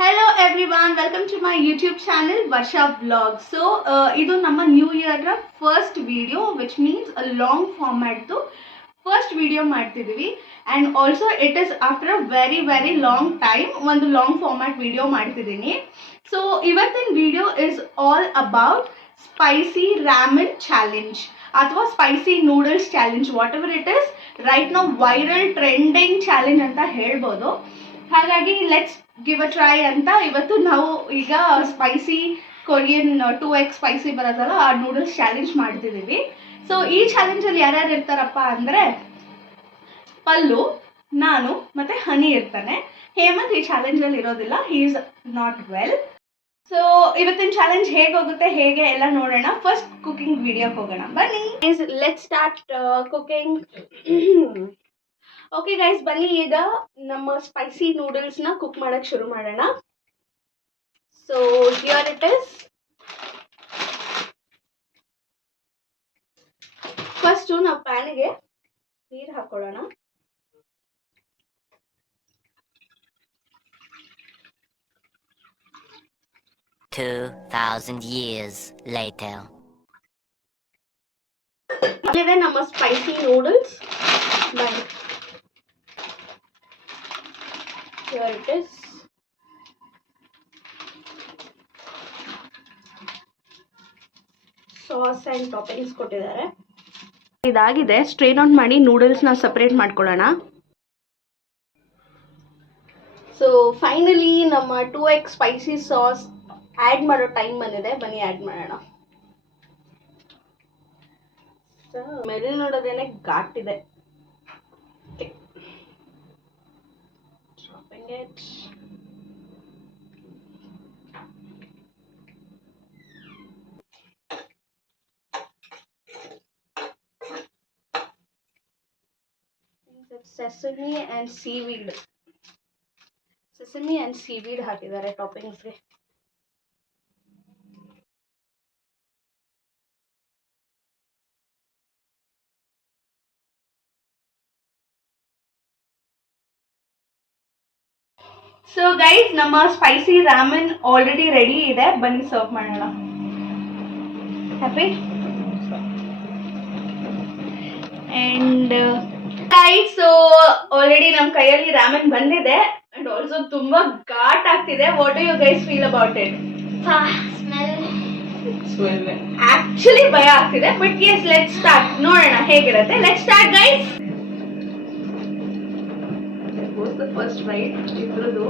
Hello everyone, welcome to my YouTube channel Varsha Vlog. So, idu namma new year first video, which means a long format to first video ಮಾಡ್ತಿದೀವಿ. And also it is after a very long time ಒಂದು long format video ಮಾಡ್ತಿದ್ದೀನಿ. So, ಇವತ್ತಿನ video is all about spicy ramen challenge ಅಥವಾ spicy noodles challenge, whatever it is. Right now viral trending challenge ಅಂತ ಹೇಳ್ಬೋದು. ಹಾಗಾಗಿ let's give a try ಅಂತ ಇವತ್ತು ನಾವು ಈಗ ಸ್ಪೈಸಿ ಕೊರಿಯನ್ 2x ಸ್ಪೈಸಿ ಬರೋದಲ್ಲ ಆ ನೂಡಲ್ಸ್ ಚಾಲೆಂಜ್ ಮಾಡ್ತಿದ್ದೀವಿ. ಸೊ ಈ ಚಾಲೆಂಜಲ್ಲಿ ಯಾರ್ಯಾರು ಇರ್ತಾರಪ್ಪ ಅಂದರೆ ಪಲ್ಲು, ನಾನು ಮತ್ತು ಹನಿ ಇರ್ತಾನೆ. ಹೇಮಂತ್ ಈ ಚಾಲೆಂಜಲ್ಲಿ ಇರೋದಿಲ್ಲ, he is not well. So ಇವತ್ತಿನ ಚಾಲೆಂಜ್ ಹೇಗೆ ಹೋಗುತ್ತೆ ಹೇಗೆ ಎಲ್ಲ ನೋಡೋಣ. ಫಸ್ಟ್ ಕುಕಿಂಗ್ ವಿಡಿಯೋಗೆ ಹೋಗೋಣ ಬನ್ನಿ. Let's start cooking. Okay guys, ಬನ್ನಿ ಈಗ ನಮ್ಮ ಸ್ಪೈಸಿ ನೂಡಲ್ಸ್ನ ಕುಕ್ ಮಾಡೋಕ್ಕೆ ಶುರು ಮಾಡೋಣ. So here it is. First ನಾವು ಪ್ಯಾನಿಗೆ ನೀರು ಹಾಕೊಳ್ಳೋಣ. ಇಲ್ಲಿದೆ ನಮ್ಮ ಸ್ಪೈಸಿ ನೂಡಲ್ಸ್. ಬನ್ನಿ, here it is. Sauce and toppings ಕೊಟ್ಟಿದ್ದಾರೆ. ಇದಾಗಿದೆ. ಸ್ಟ್ರೈನ್ ಔಟ್ ಮಾಡಿ ನೂಡಲ್ಸ್ನ ಸಪ್ರೇಟ್ ಮಾಡ್ಕೊಳ್ಳೋಣ. ಸೊ ಫೈನಲಿ ನಮ್ಮ 2x ಸ್ಪೈಸಿ ಸಾಸ್ ಆ್ಯಡ್ ಮಾಡೋ ಟೈಮ್ ಬಂದಿದೆ. ಬನ್ನಿ ಆ್ಯಡ್ ಮಾಡೋಣ. ಸೊ ಮೇಲೆ ನೋಡೋದೇನೆ ಘಾಟ್ ಇದೆ. It. Sesame and seaweed. Sesame and seaweed ಹಾಕಿದ್ದಾರೆ ಟಾಪಿಂಗ್ಸ್ಗೆ. ಸೊ ಗೈಸ್, ನಮ್ಮ ಸ್ಪೈಸಿ ರಾಮನ್ ಆಲ್ರೆಡಿ ರೆಡಿ ಇದೆ. ಬನ್ನಿ ಸರ್ವ್ ಮಾಡೋಣ. Happy and guys, so already ನಮ್ಮ ಕೈಯಲ್ಲಿ ರಾಮನ್ ಬಂದಿದೆ ಆ್ಯಂಡ್ ಆಲ್ಸೋ ತುಂಬ ಘಾಟ್ ಆಗ್ತಿದೆ. What do you guys feel about it? Actually ಭಯ ಆಗ್ತಿದೆ, ಬಟ್ ಎಸ್ ಲೆಟ್ಸ್ ಸ್ಟಾರ್ಟ್. ನೋಡೋಣ ಹೇಗಿರುತ್ತೆ. Let's start guys. First right ಇಬ್ರದು.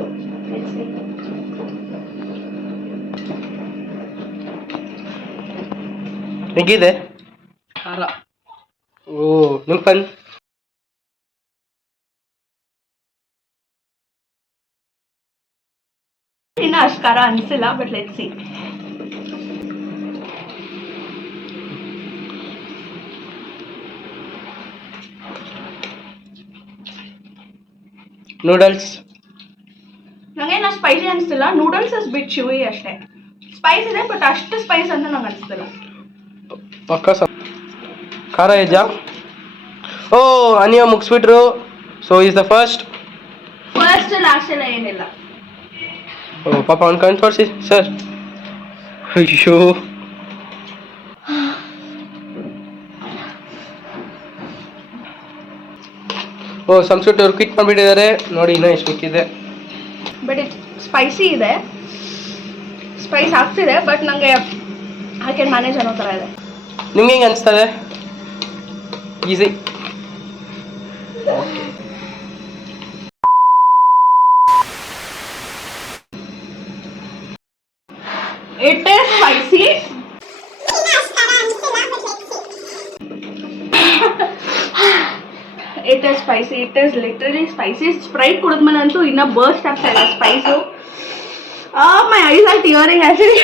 ಹೇಗಿದೆ ಖಾರ? ಓ ನಿಮ್ ಪನ್ ಇನ್ನ ಅಷ್ಟು ಖಾರ ಅನಿಸಿಲ್ಲ, ಬಟ್ ಲೆಟ್ಸ್ ಸಿ. ನೂಡಲ್ಸ್ ನಂಗೇನು ಸ್ಪೈಸಿ ಅನಿಸ್ತಿಲ್ಲ. ನೂಡಲ್ಸ್ ಇಸ್ ಬಿಟ್ ಚಿವಿ ಅಷ್ಟೇ. ಸ್ಪೈಸ್ ಇದೆ, ಬಟ್ ಅಷ್ಟು ಸ್ಪೈಸ್ ಅಂತ ನಂಗೆ ಅನಿಸ್ತಿಲ್ಲ. ಪಕ್ಕ ಖಾರ ಇದೆಯಾ? ಓ ಅನಿಯ ಮುಗಿಸ್ಬಿಟ್ರು. So is the first last ಎಲ್ಲ ಏನಿಲ್ಲ. ಓ ಪಾಪ ಅವ್ನು ಕಣ್ ತೋರಿಸಿ ಸರ್. ಅಯ್ಯೋ, ಓ ಸಂಸ್ಕೃತಿ ಅವ್ರು ಕ್ವಿಕ್ ಮಾಡಿಬಿಟ್ಟಿದ್ದಾರೆ ನೋಡಿ. ಇನ್ನೂ ಎಷ್ಟು ಮಿಕ್ಕಿದೆ. ಬಟ್ ಇಟ್ ಸ್ಪೈಸಿ ಇದೆ, ಸ್ಪೈಸ್ ಆಗ್ತಿದೆ, ಬಟ್ ನನಗೆ ಐ ಕ್ಯಾನ್ ಮ್ಯಾನೇಜ್ ಅನ್ನೋ ಥರ ಇದೆ. ನಿಮ್ಗೆ ಹೆಂಗೆ ಅನಿಸ್ತದೆ? Easy. It is spicy. It is spicy. It is literally spicy. Sprite ಕುಡಿದ್ಮೇಲೆ ಅಂತೂ ಇನ್ನೂ ಬರ್ಸ್ಟ್ ಆಗ್ತಾ ಇದೆ spice. My eyes are tearing actually.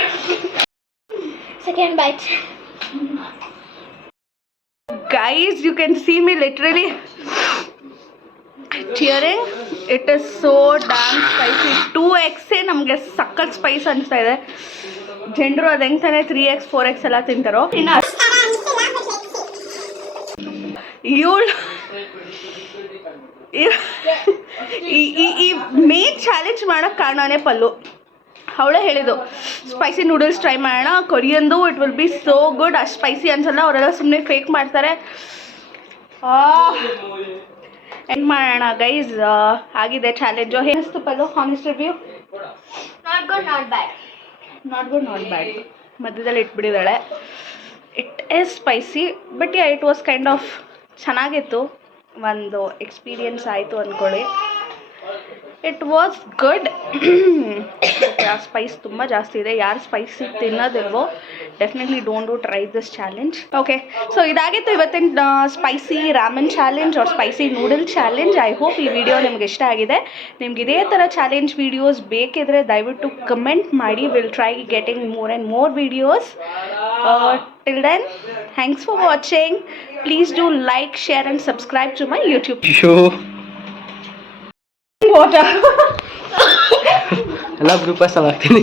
Second bite. Guys, you can see me literally tearing. It is so damn spicy. 2x ನಮಗೆ ಸಕ್ಕತ್ Spice ಅನಿಸ್ತಾ ಇದೆ. ಜನರು ಅದು ಹೆಂಗೆ ತಾನೆ 3x 4x ಎಲ್ಲ ತಿಂತಾರೋ. ಇನ್ನು ಇವಳು ಈ ಮೇನ್ ಚಾಲೆಂಜ್ ಮಾಡೋಕ್ಕೆ ಕಾರಣನೇ ಪಲ್ಲು. ಅವಳೇ ಹೇಳಿದ್ದು ಸ್ಪೈಸಿ ನೂಡಲ್ಸ್ ಟ್ರೈ ಮಾಡೋಣ ಕೊರಿಯನ್ದು it will be so good. ಅಷ್ಟು ಸ್ಪೈಸಿ ಅನ್ಸಲ್ಲ, ಅವರೆಲ್ಲ ಸುಮ್ಮನೆ ಫೇಕ್ ಮಾಡ್ತಾರೆ. ಏನು ಮಾಡೋಣ ಗೈಸ್, ಆಗಿದೆ ಚಾಲೆಂಜು. ಏನಿಸ್ತು ಪಲ್ಲು honest review? Not good not bad. Not good not bad, ಮಧ್ಯದಲ್ಲಿ ಇಟ್ಬಿಟ್ಟಿದ್ದಾಳೆ. It is spicy but yeah it was kind of ಚೆನ್ನಾಗಿತ್ತು, ಒಂದು ಎಕ್ಸ್ಪೀರಿಯನ್ಸ್ ಆಯಿತು ಅಂದ್ಕೊಳ್ಳಿ. It was good. ಸ್ಪೈಸ್ ತುಂಬ ಜಾಸ್ತಿ ಇದೆ. ಯಾರು ಸ್ಪೈಸಿ ತಿನ್ನೋದಿಲ್ವೋ definitely don't try this challenge. Okay, so ಇದಾಗಿತ್ತು ಇವತ್ತಿನ spicy ramen challenge or spicy noodle challenge. I hope ಈ ವಿಡಿಯೋ ನಿಮ್ಗೆ ಇಷ್ಟ ಆಗಿದೆ. ನಿಮ್ಗೆ ಇದೇ ಥರ ಚಾಲೆಂಜ್ ವೀಡಿಯೋಸ್ ಬೇಕಿದ್ರೆ ದಯವಿಟ್ಟು ಕಮೆಂಟ್ ಮಾಡಿ. Will try getting more and more videos. Till then, thanks for watching. Please do like, share and subscribe to my YouTube. Water. ಎಲ್ಲ ಗ್ರೂಪ್ ಆಗ್ತೀನಿ.